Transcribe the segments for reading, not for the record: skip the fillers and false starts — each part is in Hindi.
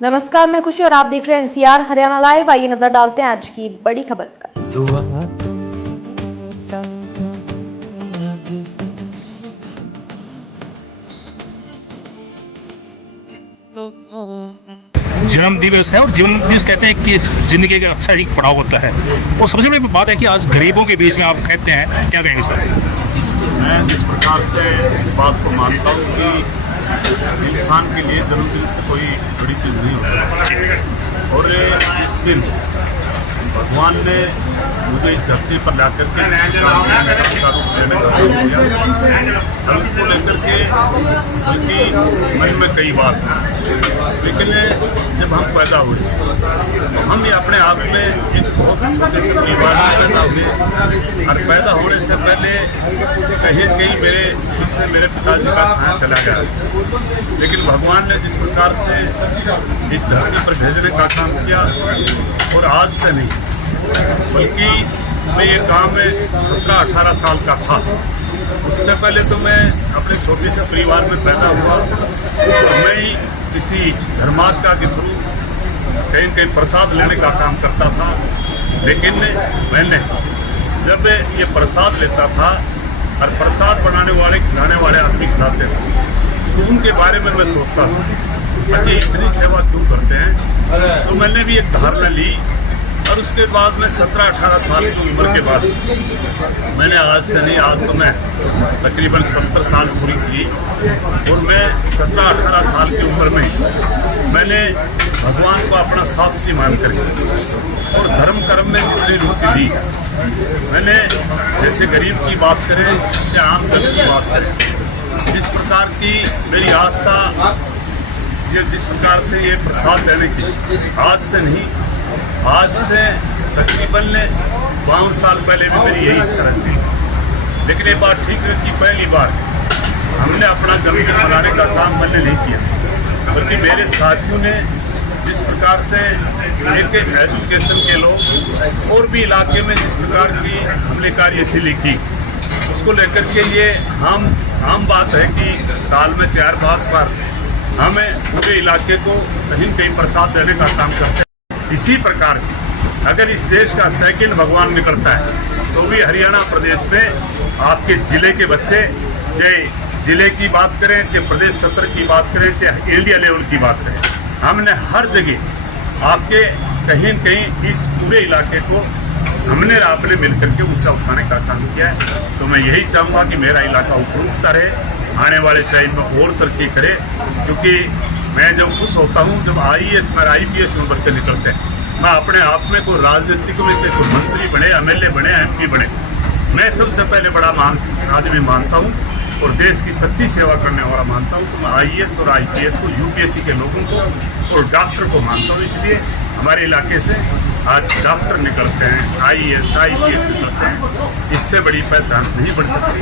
नमस्कार, मैं खुशी और आप देख रहे हैं एनसीआर हरियाणा लाइव। आइए नजर डालते हैं आज की बड़ी खबर पर। जन्म दिवस है और जन्म दिवस कहते हैं कि जिंदगी का अच्छा एक पड़ाव होता है। और सबसे बड़ी बात है कि आज गरीबों के बीच में आप कहते हैं, क्या कहेंगे सर? मैं जिस प्रकार से इस बात को मानता हूँ कि इंसान के लिए जन्मदिन से कोई बड़ी चीज़ नहीं हो सकती, और इस दिन भगवान ने मुझे इस धरती पर ला करके और उसको लेकर के बल्कि मन में कई बात, लेकिन जब हम पैदा हुए तो हम ये अपने आप में एक बहुत छोटे से परिवार में पैदा हुए, और पैदा होने से पहले कहीं कहीं मेरे सिर से मेरे पिताजी का साया चला गया, लेकिन भगवान ने जिस प्रकार से इस धरती पर भेजने का काम किया, और आज से नहीं बल्कि मैं ये काम में 17-18 साल का था, उससे पहले तो मैं अपने छोटे से परिवार में पैदा हुआ, और मैं किसी धर्मात्मा के थ्रू कहीं कहीं प्रसाद लेने का काम करता था। लेकिन मैंने जब ये प्रसाद लेता था और प्रसाद बनाने वाले खिलाने वाले आदमी खिलाते थे, तो उनके बारे में मैं सोचता था कि इतनी सेवा क्यों करते हैं। तो मैंने भी एक धारणा ली, और उसके बाद मैं 17-18 साल की उम्र के बाद मैंने आज से नहीं, आज तो मैं तकरीबन 70 साल पूरी की, और मैं 17-18 साल की उम्र में मैंने भगवान को अपना साक्षी मान कर और धर्म कर्म में जितनी रुचि ली, मैंने जैसे गरीब की बात करें चाहे आम जन की बात करें, जिस प्रकार की मेरी आस्था, जिस प्रकार से ये प्रसाद देने की, आज से नहीं, आज से तकरीबन 52 साल पहले भी मेरी यही इच्छा रहती है। लेकिन ये बात ठीक है कि पहली बार हमने अपना जन्मदिन मनाने का काम मैंने नहीं किया, बल्कि मेरे साथियों ने जिस प्रकार से एक एजुकेशन के लोग और भी इलाके में जिस प्रकार की हमने कार्यशीली की, उसको लेकर के ये आम बात है कि साल में 4 बार पर हमें पूरे इलाके को कहीं कहीं प्रसाद देने का काम करते हैं। इसी प्रकार से अगर इस देश का सेकंड भगवान निकलता है, तो भी हरियाणा प्रदेश में आपके ज़िले के बच्चे, चाहे ज़िले की बात करें, चाहे प्रदेश सत्र की बात करें, चाहे इंडिया लेवल की बात करें, हमने हर जगह आपके कहीं न कहीं इस पूरे इलाके को हमने आपने मिलकर के ऊंचा उठाने का काम किया है। तो मैं यही चाहूँगा कि मेरा इलाका उपयुक्त रहे, आने वाले टाइम में और तरक्की करे, क्योंकि मैं जब खुश होता हूँ जब IAS में IPS में बच्चे निकलते हैं। मैं अपने आप में कोई राजनीतिक में चाहे कोई मंत्री बने, MLA बने, MP बने, मैं सबसे पहले बड़ा आदमी मानता हूँ और देश की सच्ची सेवा करने वाला मानता हूँ। तो मैं IAS और IPS को, UPSC के लोगों को और डॉक्टर को मानता हूँ। इसलिए हमारे इलाके से आज डॉक्टर निकलते हैं, IAS IPS निकलते हैं, इससे बड़ी पहचान नहीं बन सकती।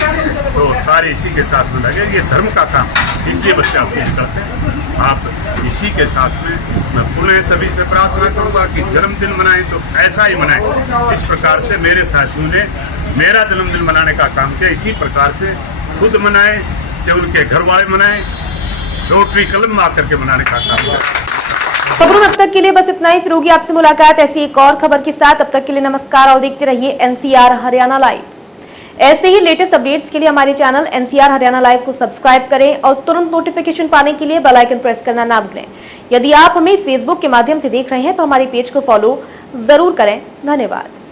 तो सारे इसी के साथ में लगे, ये धर्म का काम, इसलिए बच्चे आपको निकलते हैं। आप इसी के साथ में मैं पुनः सभी से प्रार्थना करूँगा कि जन्मदिन मनाएं तो ऐसा ही मनाएं जिस प्रकार से मेरे साथियों ने मेरा जन्मदिन मनाने का काम किया। इसी प्रकार से खुद मनाएं, चाहे उनके घर वाले मनाएं, रोटरी कलम में आकर के मनाने का काम किया। खबरों में अब तक के लिए बस इतना ही। फिर होगी आपसे मुलाकात ऐसी एक और खबर के साथ। अब तक के लिए नमस्कार और देखते रहिए एनसीआर हरियाणा लाइव। ऐसे ही लेटेस्ट अपडेट्स के लिए हमारे चैनल एनसीआर हरियाणा लाइव को सब्सक्राइब करें और तुरंत नोटिफिकेशन पाने के लिए बेल आइकन प्रेस करना ना भूलें। यदि आप हमें फेसबुक के माध्यम से देख रहे हैं तो हमारे पेज को फॉलो जरूर करें। धन्यवाद।